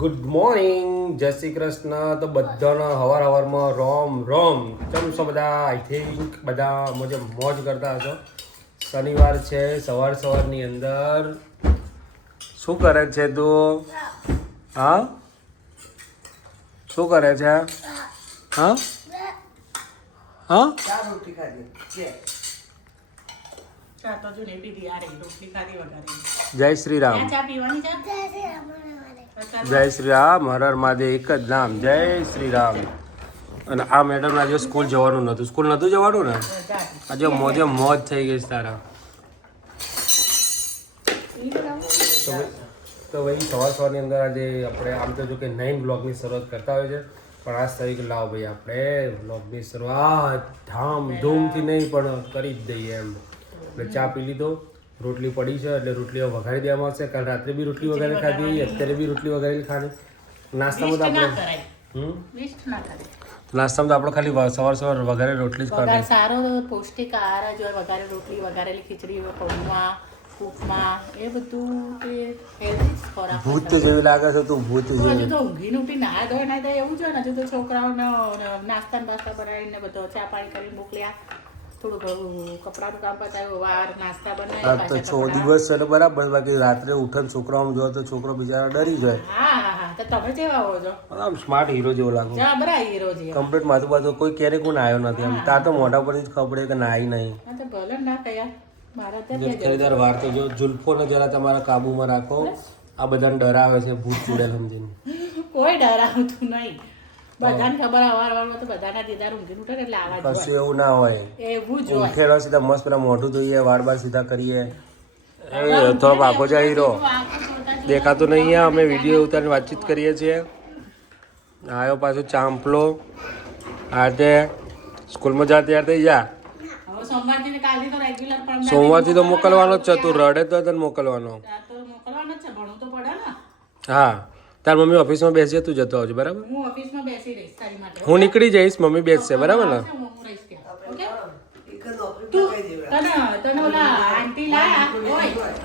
Good morning, જય શ્રી કૃષ્ણ. તો બધાના હવારમાં રોમ રોમ. કેમ છો બધા? આઈ થિંક બધા મુજબ મોજ કરતા હશો. શનિવાર છે, સવારની અંદર શું કરે છે તું? હા, શું કરે છે? હા હા, જય શ્રી રામ. જય શ્રી રામ, હર હર મહાદેવ, એક જ નામ, જય શ્રી રામ. અને આ મેડમ આજે સ્કૂલ જવાનું નહોતું. સ્કૂલ નહોતું જવાનું ને? આજે મોજે મોજ થઈ ગઈ છે તારા. તો ભાઈ સવારની અંદર આજે આપણે આમ તો જો કે 9 બ્લોગની શરૂઆત કરતા હોય છે, પણ આજ તારીખ લાવો ભાઈ આપણે બ્લોગની શરૂઆત ધામધૂમથી નહીં પણ કરી જ દઈએ એમ. એટલે ચા પી લીધો, રોટલી પડી છે એટલે રોટલીઓ વઘારી દેવામાં આવશે. કાલ રાત્રે બી રોટલી વઘારી ખાધી, અત્યારે બી રોટલી વઘારી ખાધી. નાસ્તામાં તો આપણે નાસ્તામાં તો આપણે ખાલી સવાર વઘારે રોટલી જ ખાધી. સારો પૌષ્ટિક આહાર જ હોય. વઘારેલી રોટલી, વઘારેલી ખીચડી, પૌવા, ઉપમા, એ બધું હેલ્ધી ખોરાક. ભૂત જેવી લાગે છે તું, ભૂત હજુ જેવી. તો ઊંઘીને ઉઠી ના ધોઈ ના થાય એવું છે ને. હજુ તો છોકરાઓને નાસ્તા બાસ્તા બનાવીને બધો ચા પાણી કરીને મોકલ્યા. થોડું ઘણું કપડાનું કામ પતાવ્યું, વાર નાસ્તા બનાવ્યા. તો 6 દિવસ છે બરાબર, બાકી રાત્રે ઉઠન છોકરાઓ જો તો છોકરો બિચારા ડરી જાય. હા, તો તમે કેવા હો છો? આમ સ્માર્ટ હીરો જેવો લાગુ. જબરા હીરો છે. કમ્પ્લીટ માથું બાજુ કોઈ ક્યારે કોઈ નાયો નથી. આમ તાર તો મોઢા પરથી જ ખબર પડે કે નાઈ નહીં. હા તો ભલે ના કયા મારા ખરીદાર વાર તો જો જુલ્ફોને જરા તમારા કાબુમાં રાખો. આ બધાને ડરાવે છે ભૂત ચૂડેલ સમજીને. કોઈ ડરાવતું નહીં. બધાને ખબર અવારમાં તો બધાના દીદાર ઊંઘી ઉઠે એટલે આવા જ કશું એવું ના હોય. એવું જ હોય. ઉઠેલો સીધા મસ્ત પેલા મોઢું ધોઈએ, વાળ બાર સીધા કરીએ. થોડો બાપો જાય હીરો દેખાતો નહીં. અમે વિડીયો ઉતારીને વાતચીત કરીએ છીએ. આવ્યો પાછો ચાંપલો. આજે સ્કૂલમાં જા તૈયાર થઈ જા. સોમવારથી તો મોકલવાનો જ છે. તું રડે તો તને મોકલવાનો. હા, તાર મમ્મી ઓફિસમાં બેસીએ, તું જતો આવજો બરાબર. હું નીકળી જઈશ, મમ્મી બેસશે બરાબર ને.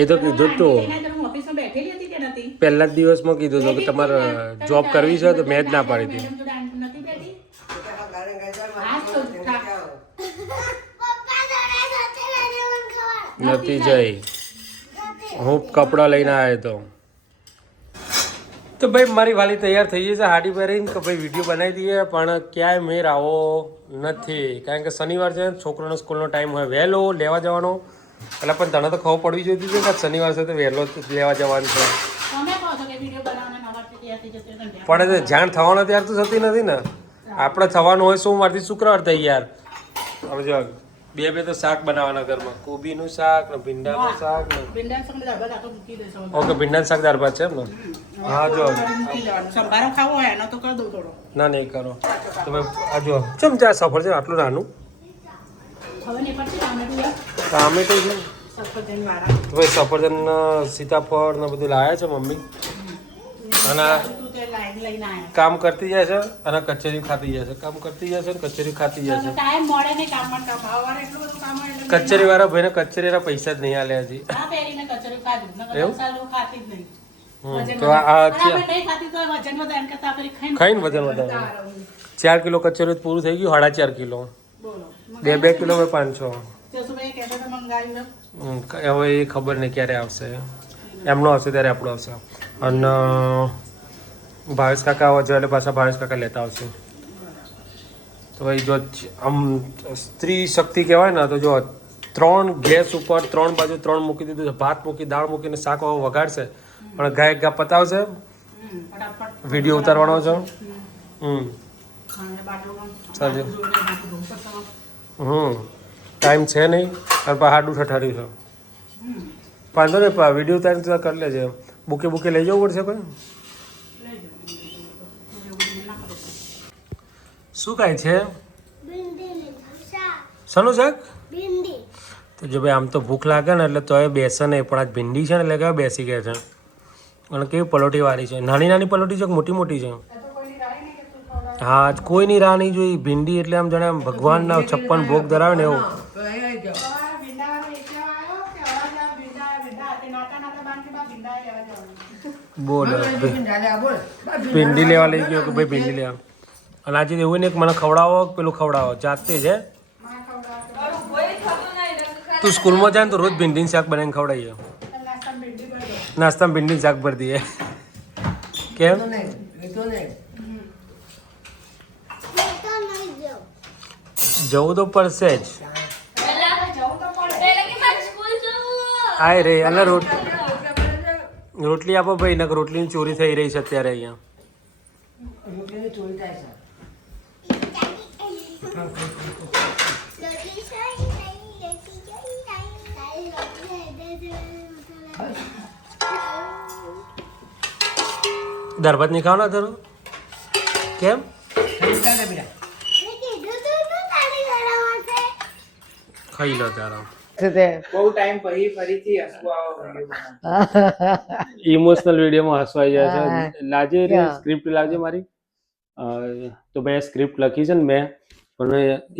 એ તો કીધું તું પહેલા જ દિવસમાં કીધું હતું કે તમારે જોબ કરવી છે તો મેં જ ના પાડી હતી. નથી જઈ, હું કપડાં લઈને આવ્યો તો ભાઈ મારી વાલી તૈયાર થઈ ગઈ છે હાડી પહેરીને કે ભાઈ વિડીયો બનાવી દઈએ, પણ ક્યાંય મેર આવો નથી. કારણ કે શનિવાર છે, છોકરાનો સ્કૂલનો ટાઈમ હોય વહેલો લેવા જવાનો. એટલે પણ તને તો ખબર પડવી જોઈતી હતી કે શનિવાર છે તો વહેલો લેવા જવાનું છે. પણ જાણ થવાનો ત્યાર તો થતી નથી ને. આપણે થવાનું હોય સોમવારથી શુક્રવાર તૈયાર. હવે જો બે તો શાક બનાવવાના ઘરમાં, કોબીનું શાક ને ભીંડાનું શાક ને. ઓકે, ભીંડાનું શાક દાળ ભાત છે એમ ને. હા જો ના નહીં કરો તમે. આ જો ચમચા સફર છે આટલું નાનું ટામેટું છે. ભાઈ સફરજન, સીતાફળ ને બધું લાવ્યા છે મમ્મી. અને કામ કરતી જાય છે અને કચેરી ખાતી જાય છે. કામ કરતી જાય છે અને કચેરી ખાતી જાય છે. કચેરી વાળા ભાઈને કચેરીના પૈસા જ નહીં આલે હજી. એવું તો આ ખાઈને વજન વધારે. 4 કિલો કચેરી પૂરું થઈ ગયું. 4.5 કિલો, 2 કિલો 500. હવે એ ખબર નહીં ક્યારે આવશે. એમનો આવશે ત્યારે આપણો આવશે. અને ભાવેશ કાકા આવે છે એટલે પાછા ભાવેશ કાકા લેતા આવશે. તો ભાઈ જો આમ સ્ત્રી શક્તિ કહેવાય ને, તો જો 3 ગેસ ઉપર 3 બાજુ 3 મૂકી દીધું છે. ભાત મૂકી, દાળ મૂકીને શાક વગાડશે, પણ ગાય ગા પતાવશે. વિડીયો ઉતારવાનો છે. સાંજે ટાઈમ છે નહીં અને હાડું ઠઠાર્યું છે. વાંધો નહીં, વિડીયો ઉતારીને કરી લેજે. બુકે લઈ જવું પડશે કોઈ. શું કાંઈ છે? શાનું શાક? તો જો ભાઈ આમ તો ભૂખ લાગે ને એટલે તો એ બેસે નહીં, પણ આજ ભીંડી છે ને એટલે કેવા બેસી ગયા છે. અને કેવી પલોઠી વાળી છે. નાની પલોઠી છે કે મોટી છે? હા, કોઈની રાહ નહીં જોઈ. ભીંડી એટલે આમ જાણે ભગવાનના 56 ભોગ ધરાવે ને એવું. બોલ ભીંડી લેવા લઈ ગયો કે ભાઈ ભીંડી લેવા. અને આજે એવું ને મને ખવડાવો પેલું ખવડાવો જાતે જ હે. તું સ્કૂલમાં જાય ને તો રોજ ભીંડીનું શાક બનાવીને ખવડાવીએ. નાસ્તામાં ભીંડીનું શાક ભરી દઈએ. કેમ જવું તો પડશે જ. આય રે અને રોટલી આપો ભાઈ નકર રોટલીની ચોરી થઈ રહી છે અત્યારે અહીંયા. દાળ ભાત નહીં ખાવાના તારું? કેમ? ખાઈ લો તારા. ઇમોશનલ વિડીયોમાં હસવાઈ જાય છે. લાજે સ્ક્રિપ્ટ લાવજે મારી. તો ભાઈ સ્ક્રિપ્ટ લખી છે ને મેં, પણ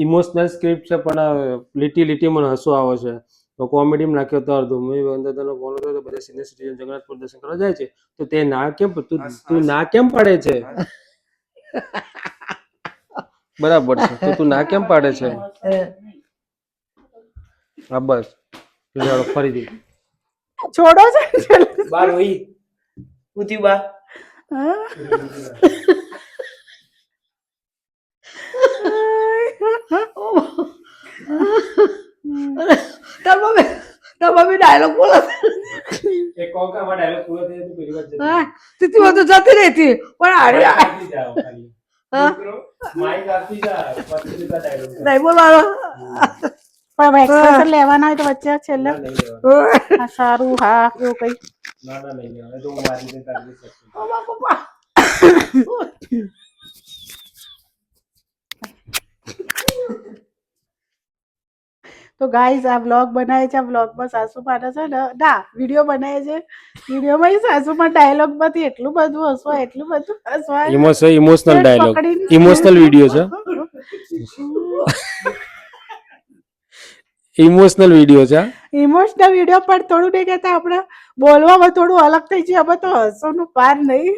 ઇમોશનલ સ્ક્રિપ્ટ છે પણ લીટી લીટી મને હસવું આવે છે. તો કોમેડીમાં નાખ્યો તો અડધું મેં અંદર ફોલો કર્યો તો બધા સિનિયર સિટીઝન જગન્નાથ પ્રદર્શન કરવા જાય છે તો તે ના કેમ તું ના કેમ પાડે છે? બરાબર છે તો તું ના કેમ પાડે છે? હા બસ ફરીથી છોડો છે બાર વહી ઉતી બા તમે ડાયલોગ બોલો એક કોકામાં ડાયલોગ પૂરો થઈ તો પેલી વાત તિથિ તો જતી રહેતી પણ હારી માઈક આપી જા પછી દીધા ડાયલોગ નહીં બોલવાનો પણ એક્સપ્રેશન લેવાના હોય તો વચ્ચે છેલ્લે હા સારું હા એવું કઈ ના નહીં હવે તો મારી દે તારી શકતી. પપ્પા તો ગાઈઝ આ વ્લોગ બનાવે છે. આ વ્લોગમાં સાસુ માને છે ને ના વિડીયો બનાવે છે. વિડીયોમાં સાસુમાં ડાયલોગમાંથી એટલું બધું હસવાય એટલું બધું હસવાય. ઇમોશનલ ડાયલોગ ઇમોશનલ વિડીયો છે. ઇમોશનલ વિડીયો છે. ઇમોશનલ વિડીયો પણ થોડું નહીં કહેતા આપણે બોલવામાં થોડું અલગ થઈ જાય. હવે તો હસવાનું પાર નહીં.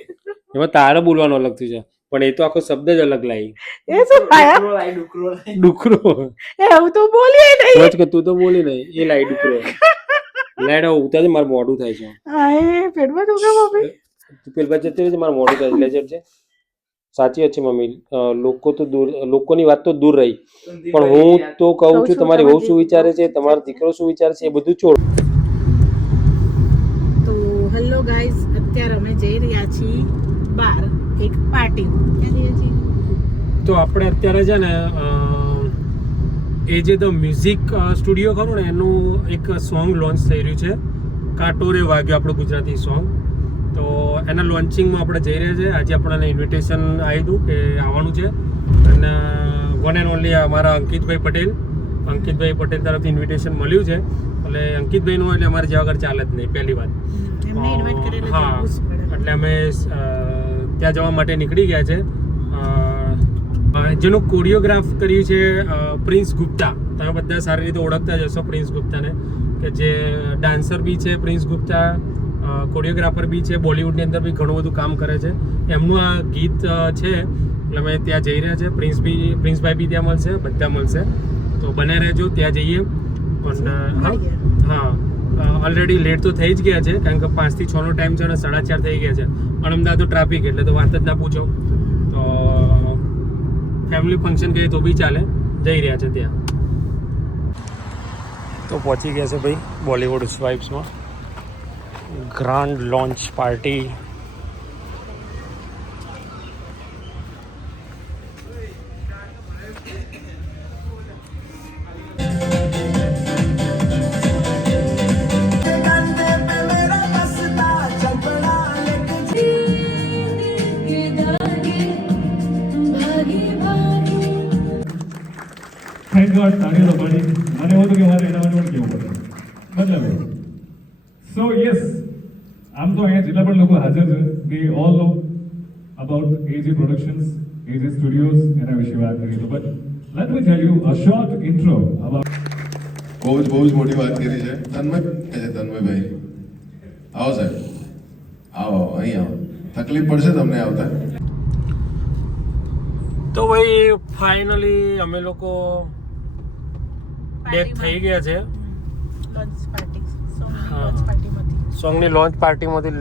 એમાં તારે બોલવાનું અલગ થઈ છે પણ એ તો આખો શબ્દ જ અલગ લાવી. એ શું થાય ડુકરો એવું તો બોલીએ નહીં કે તું તો બોલી નહીં એ લાઈ ડુકરો લાઈડ ઉતા છે મારું મોઢું થાય છે. હા એ પેટમાં દુખે મમ્મી. તું પેલ બાજુ જતી રહી છે મારું મોઢું થાય લેજર છે. સાચી વાત છે મમ્મી. લોકો તો દૂર લોકોની વાત તો દૂર રહી પણ હું તો કહું છું તમારી વહુ શું વિચારે છે તમારો દીકરો શું વિચારે છે એ બધું છોડ. તો હેલો ગાઈઝ અત્યારે અમે જઈ રહ્યા છીએ બહાર એક પાર્ટી. ક્યાં જઈએ છીએ? તો આપણે અત્યારે છે ને એ જે ધ મ્યુઝિક સ્ટુડિયો ખરું ને એનું એક સોંગ લોન્ચ થઈ રહ્યું છે. કાટોરે વાગ્યો આપણું ગુજરાતી સોંગ. તો એના લોન્ચિંગમાં આપણે જઈ રહ્યા છીએ. આજે આપણને ઇન્વિટેશન આવ્યું હતું કે આવવાનું છે અને વન એન્ડ ઓનલી અમારા અંકિતભાઈ પટેલ તરફથી ઇન્વિટેશન મળ્યું છે. એટલે અંકિતભાઈનું એટલે અમારે જેવા ઘર ચાલે જ નહીં પહેલી વાત. એમને ઇન્વાઇટ કરેલા હા એટલે અમે ત્યાં જવા માટે નીકળી ગયા છે. જેનું કોરિયોગ્રાફ કર્યું છે પ્રિન્સ ગુપ્તા. તમે બધા સારી રીતે ઓળખતા જ હશો પ્રિન્સ ગુપ્તાને કે જે ડાન્સર બી છે. પ્રિન્સ ગુપ્તા કોરિયોગ્રાફર બી છે. બોલિવૂડની અંદર બી ઘણું બધું કામ કરે છે. એમનું આ ગીત છે એટલે અમે ત્યાં જઈ રહ્યા છે. પ્રિન્સભાઈ બી ત્યાં મળશે બધા મળશે તો બને રહેજો ત્યાં જઈએ. પણ હા ઓલરેડી લેટ તો થઈ જ ગયા છે કારણ કે 5 થી 6 નો ટાઈમ છે અને 4:30 થઈ ગયા છે અને અમદાવાદ તો ટ્રાફિક એટલે તો વાત જ ના પૂછો. તો ફેમિલી ફંક્શન કહીએ તો બી ચાલે. જઈ રહ્યા છે ત્યાં. તો પહોંચી ગયા છે ભાઈ બોલિવૂડ વાઇબ્સમાં. Grand launch party. Thank God તાળીઓ પાડી મને એવું હતું કે મારે એના માટે પણ કેવું પડે મતલબ સો યસ આમ તો અહીંયા જેટલા પણ લોકો હાજર છે we all know about AJ Productions, AJ Studios એના વિશે વાત કરી તો but let me tell you a short intro about બહુ જ મોટી વાત કરી છે તન્મયભાઈ આવો સાહેબ આવો અહીં આવો તકલીફ પડશે તમને આવતા તો ભાઈ ફાઇનલી અમે લોકો બેક થઈ ગયા છે લોન્ચ પાર્ટી હા. લોન્ચ પાર્ટીમાંથી સોંગની લોન્ચ પાર્ટીમાંથી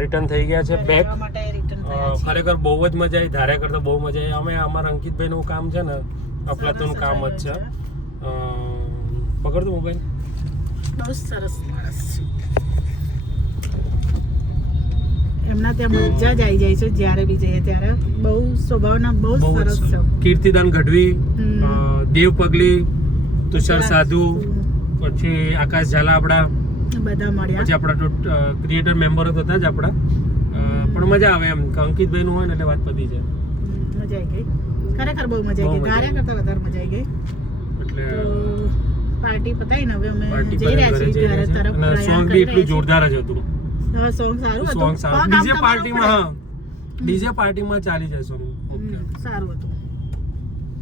રિટર્ન થઈ ગયા છે બેક રહેવા માટે રિટર્ન થયા છે. ખરેખર બહુ જ મજા આવી ધાર્યા કરતા બહુ મજા આવી અમે અમારા અંકિતભાઈનું કામ છે ને અફલાતુન કામ જ છે પકડતો મોબાઈલ બહુ સરસ માણસ છે. એમના ત્યાં મજા જ આવી જાય છે જ્યારે બી જઈએ ત્યારે બહુ સ્વભાવના બહુ બહુ જ સરસ છે. કીર્તિદાન ગઢવી દેવ પગલી તુષાર સાધુ હમ. પછી આકાશ ઝાલાપડા બધા મળ્યા પછી આપણા ક્રિએટર મેમ્બરો તો હતા જ આપણા પણ મજા આવે એમ કે અંકિતભાઈનું હોય ને એટલે વાત પતી જાય મજા આવી ગઈ ખરેખર બહુ મજા આવી ગઈ બહુ મજા ધાર્યા કરતા વધારે મજા આવી ગઈ એટલે તો પાર્ટી પતાવીને હવે અમે પાર્ટી જઈ રહ્યા ઘરે છીએ જઈ ઘરે રહ્યા છે તરફ અને સોંગ બી એટલું જોરદાર જ હતું સોંગ સારું હતું સોંગ સારું કામ ડીજે તમારું પાર્ટીમાં પડે. હા ડીજે પાર્ટીમાં ચાલી જાય સોંગ ઓકે સારું હતું